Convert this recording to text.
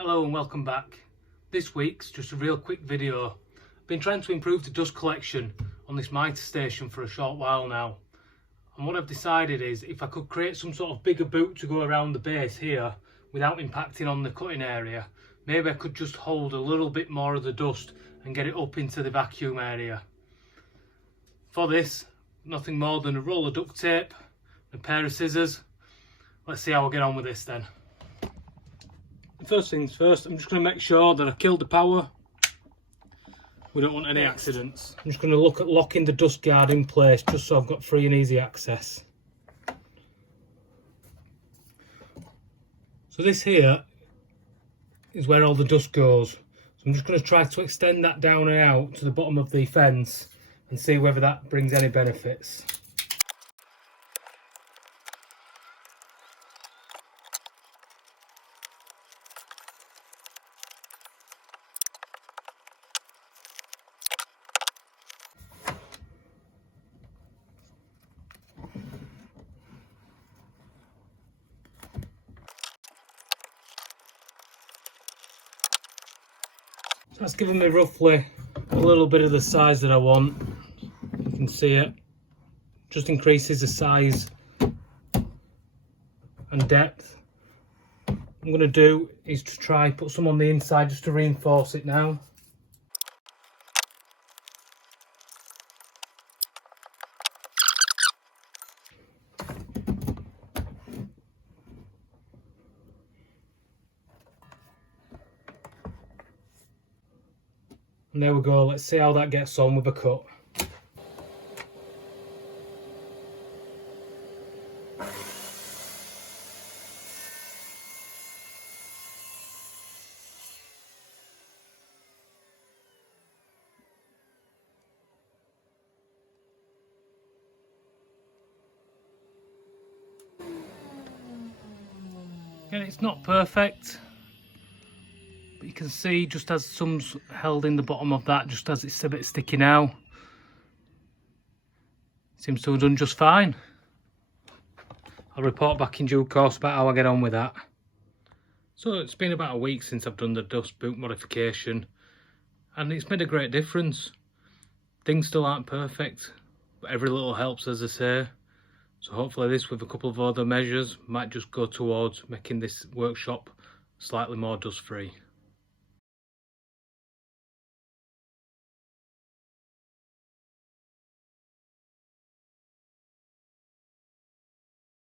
Hello and welcome back. This week's just a real quick video. I've been trying to improve the dust collection on this Mitre station for a short while now. And what I've decided is if I could create some sort of bigger boot to go around the base here without impacting on the cutting area, maybe I could just hold a little bit more of the dust and get it up into the vacuum area. For this, nothing more than a roll of duct tape, a pair of scissors. Let's see how I get on with this then. First things first, I'm just going to make sure that I killed the power. We don't want any accidents. I'm just going to look at locking the dust guard in place just so I've got free and easy access. So this here is where all the dust goes. So I'm just going to try to extend that down and out to the bottom of the fence and see whether that brings any benefits. So that's given me roughly a little bit of the size that I want. You can see it. Just increases the size and depth. What I'm going to do is to try put some on the inside just to reinforce it now. And there we go, let's see how that gets on with a cut. Again, it's not perfect, but you can see just as some's held in the bottom of that, just as it's a bit sticky now, seems to have done just fine. I'll report back in due course about how I get on with that. So it's been about a week since I've done the dust boot modification, and it's made a great difference. Things still aren't perfect, but every little helps, as I say. So hopefully this, with a couple of other measures, might just go towards making this workshop slightly more dust free.